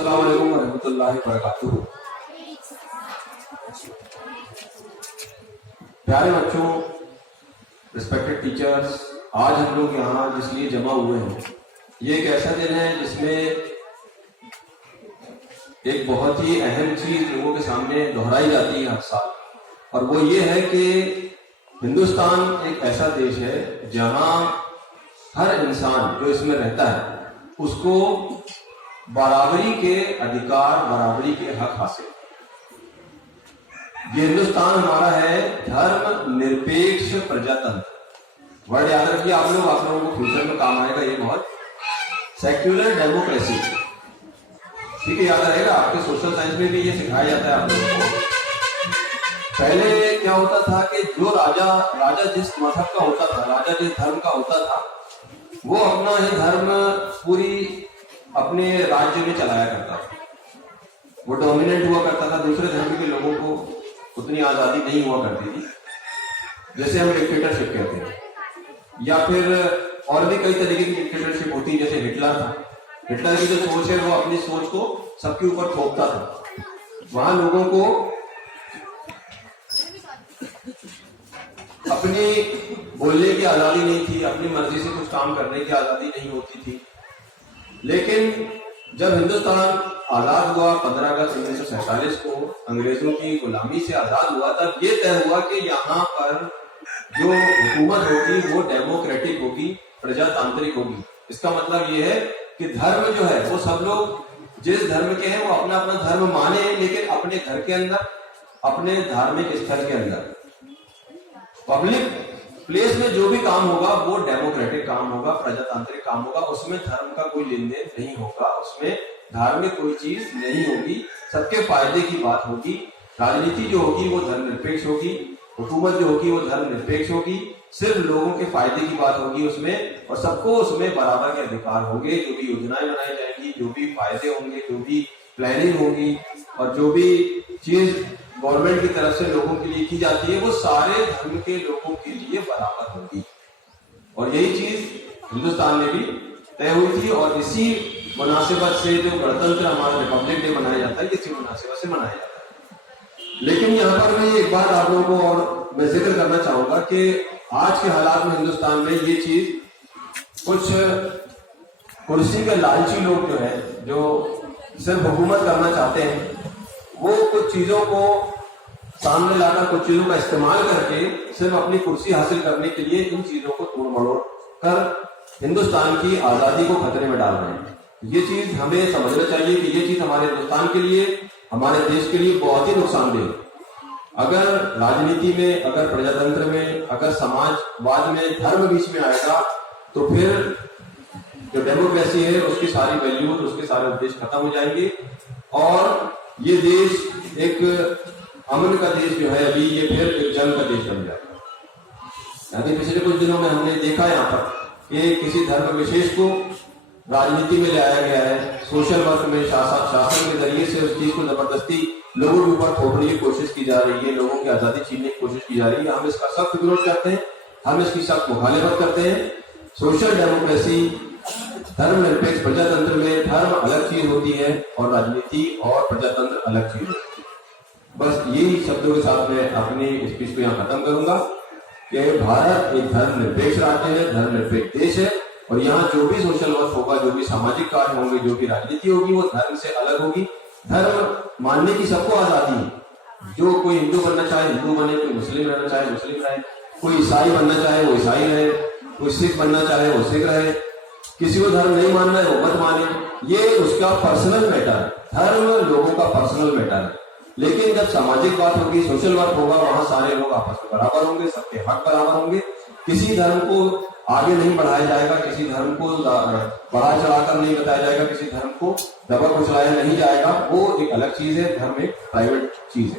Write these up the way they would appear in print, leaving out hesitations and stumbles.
अस्सलाम वालेकुम रहमतुल्लाहि व बरकातुहू। प्यारे बच्चों, रिस्पेक्टेड टीचर्स, आज हम लोग यहाँ जिसलिए जमा हुए हैं, ये एक ऐसा दिन है जिसमें एक बहुत ही अहम चीज लोगों के सामने दोहराई जाती है हर साल, और वो ये है कि हिंदुस्तान एक ऐसा देश है जहां हर इंसान जो इसमें रहता है उसको बराबरी के अधिकार, बराबरी के हक हासिल। ये हिंदुस्तान हमारा है धर्म निरपेक्ष प्रजातंत्र। वर्ड याद रखिए आप लोगों को फ्यूचर में काम आएगा ये बहुत। सेक्युलर डेमोक्रेसी, ठीक है, याद रहेगा, आपके सोशल साइंस में भी ये सिखाया जाता है आप लोगों को। पहले क्या होता था कि जो राजा जिस मजहब का होता था, राजा जिस धर्म का होता था, वो अपना ये धर्म पूरी अपने राज्य में चलाया करता था। वो डोमिनेंट हुआ करता था, दूसरे धर्म के लोगों को उतनी आजादी नहीं हुआ करती थी, जैसे हम डिक्टेटरशिप कहते हैं, या फिर और भी कई तरीके की डिक्टेटरशिप होती है। जैसे हिटलर था, हिटलर की जो सोच है वो अपनी सोच को सबके ऊपर थोपता था। वहां लोगों को अपनी बोलने की आजादी नहीं थी, अपनी मर्जी से कुछ काम करने की आजादी नहीं होती थी। लेकिन जब हिंदुस्तान आजाद हुआ 15 अगस्त 1947 को, अंग्रेजों की गुलामी से आजाद हुआ, तब ये तय हुआ कि यहाँ पर जो हुकूमत होगी वो डेमोक्रेटिक होगी, प्रजातांत्रिक होगी। इसका मतलब ये है कि धर्म जो है वो सब लोग जिस धर्म के हैं वो अपना अपना धर्म माने, लेकिन अपने घर के अंदर, अपने धार्मिक स्थल के अंदर, पब्लिक प्लेस में जो भी काम होगा वो डेमोक्रेटिक काम होगा, प्रजातांत्रिक काम होगा। उसमें धर्म का कोई लेन देन नहीं होगा, उसमें धार्मिक कोई चीज नहीं होगी, सबके फायदे की बात होगी। राजनीति जो होगी वो धर्मनिरपेक्ष होगी, हुकूमत जो होगी वो धर्मनिरपेक्ष होगी, सिर्फ लोगों के फायदे की बात होगी उसमें, और सबको उसमें बराबर के अधिकार होंगे। जो भी योजनाएं बनाई जाएंगी, जो भी फायदे होंगे, जो भी प्लानिंग होगी, और जो भी चीज गवर्नमेंट की तरफ से लोगों के लिए की जाती है, वो सारे धर्म के लोगों के लिए बराबर होगी। और यही चीज हिंदुस्तान में भी तय हुई थी, और इसी मुनासिबत से जो गणतंत्र हमारा रिपब्लिक डे मनाया जाता है, इसी मुनासिबत से मनाया जाता है। लेकिन यहाँ पर मैं एक बात आप लोगों को और मैं जिक्र करना चाहूंगा कि आज के हालात में हिंदुस्तान में ये चीज कुछ कुर्सी के लालची लोग जो है, जो सिर्फ हुकूमत करना चाहते हैं, वो कुछ चीजों को सामने लाकर, कुछ चीजों का इस्तेमाल करके सिर्फ अपनी कुर्सी हासिल करने के लिए इन चीजों को तोड़ मरोड़ कर हिंदुस्तान की आजादी को खतरे में डाल रहे हैं। ये चीज हमें समझना चाहिए कि ये चीज हमारे हिंदुस्तान के लिए, हमारे देश के लिए बहुत ही नुकसानदेह है। अगर राजनीति में, अगर प्रजातंत्र में, अगर समाजवाद में धर्म बीच में आएगा तो फिर जो डेमोक्रेसी है उसकी सारी वैल्यूज, उसके सारे उद्देश्य खत्म हो जाएंगे, और ये देश एक अमन का देश जो है अभी, ये फिर एक जंग का देश बन जाएगा। यानी पिछले कुछ दिनों में हमने देखा यहाँ पर कि किसी धर्म विशेष को राजनीति में लाया गया है, सोशल वर्क में शासन के जरिए से उस चीज को जबरदस्ती लोगों के ऊपर थोपने की कोशिश की जा रही है, लोगों की आजादी छीनने की कोशिश की जा रही है। हम इसका सख्त विरोध करते हैं, हम इसकी सख्त मुखालिफत करते हैं। सोशल डेमोक्रेसी, धर्मनिरपेक्ष प्रजातंत्र में धर्म अलग चीज होती है और राजनीति और प्रजातंत्र अलग चीज होती है। बस यही शब्दों के साथ मैं अपनी स्पीच को यहाँ खत्म करूंगा कि भारत एक धर्मनिरपेक्ष राज्य है, धर्मनिरपेक्ष देश है, और यहाँ जो भी सोशल वर्क होगा, जो भी सामाजिक कार्य होंगे, जो भी राजनीति होगी, वो धर्म से अलग होगी। धर्म मानने की सबको आजादी है। जो कोई हिंदू बनना चाहे हिंदू बने, कोई मुस्लिम रहना चाहे मुस्लिम रहे, कोई ईसाई बनना चाहे वो ईसाई रहे, कोई सिख बनना चाहे वो सिख रहे, किसी को धर्म नहीं मानना है वो मत माने, ये उसका पर्सनल मैटर है। धर्म लोगों का पर्सनल मैटर है। लेकिन जब सामाजिक बात होगी, सोशल वर्क होगा, वहां सारे लोग आपस में बराबर होंगे, सबके हक बराबर होंगे। किसी धर्म को आगे नहीं बढ़ाया जाएगा, किसी धर्म को बढ़ा चढ़ाकर नहीं बताया जाएगा, किसी धर्म को दबा कुचलाया नहीं जाएगा। वो एक अलग चीज है, धर्म एक प्राइवेट चीज है।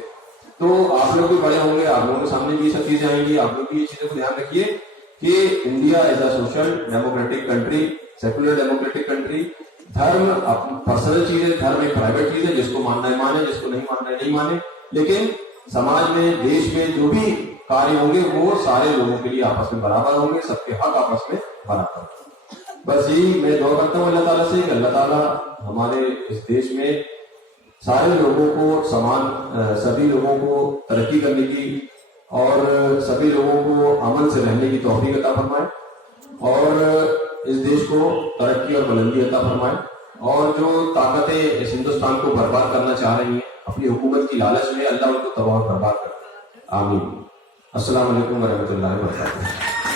तो आप लोग भी बड़े होंगे, आप लोगों के सामने भी सब चीजें आएंगी, आप लोग भी ये चीजों को ध्यान रखिए कि India is a social democratic country, secular democratic country. धर्म पर्सनल चीज है, धर्म एक प्राइवेट चीज है, जिसको मानना है माने, जिसको नहीं मानना है नहीं माने। लेकिन समाज में, देश में जो भी कार्य होंगे वो सारे लोगों के लिए आपस में बराबर होंगे, सबके हक आपस में बराबर होंगे। बस यही मैं दुआ करता हूँ अल्लाह ताला से कि अल्लाह ताला हमारे इस देश में सारे लोगों को सभी लोगों को तरक्की करने की और सभी लोगों को अमन से रहने की तौफीक अता फरमाए और इस देश को तरक्की और बुलंदी अता फरमाए। और जो ताकतें इस हिंदुस्तान को बर्बाद करना चाह रही हैं अपनी हुकूमत की लालच में, अल्लाह उनको तबाह और बर्बाद करे। आमीन। अस्सलाम वालेकुम व रहमतुल्लाहि व बरकातुहू।